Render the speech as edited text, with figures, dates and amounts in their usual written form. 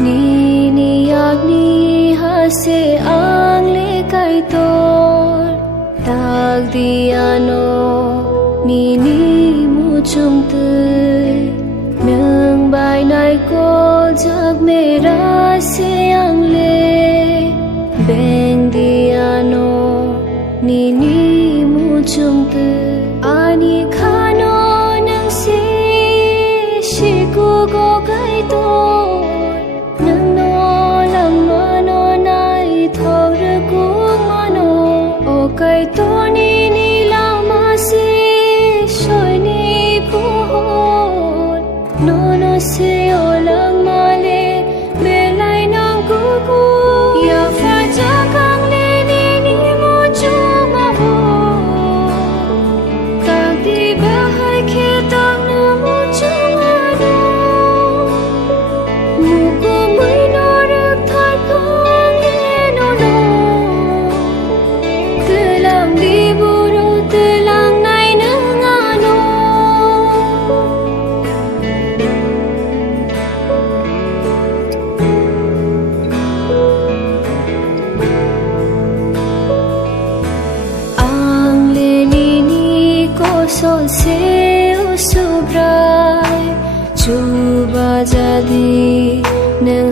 Ni yak ni hase ang le kai tor tag diano ni mu chung tu nang bai nai ko jag mera se ang le beng diano ni mu chung tu ani khano nang si shiku go kai tor nang no lang mano nai thor gu mano o kai to ni la ma si shoi ni pu no no se o lang ma le be lai nang gu gu ya fa ja kang le ni mo chu ma ho ta ti ba hai ke tang na mo chu ma do mu ko mai no ra thar ko nge no no te lang di bu ro te lang nai na nga no ang le ni ko sol se o su brai chu ba ja di nang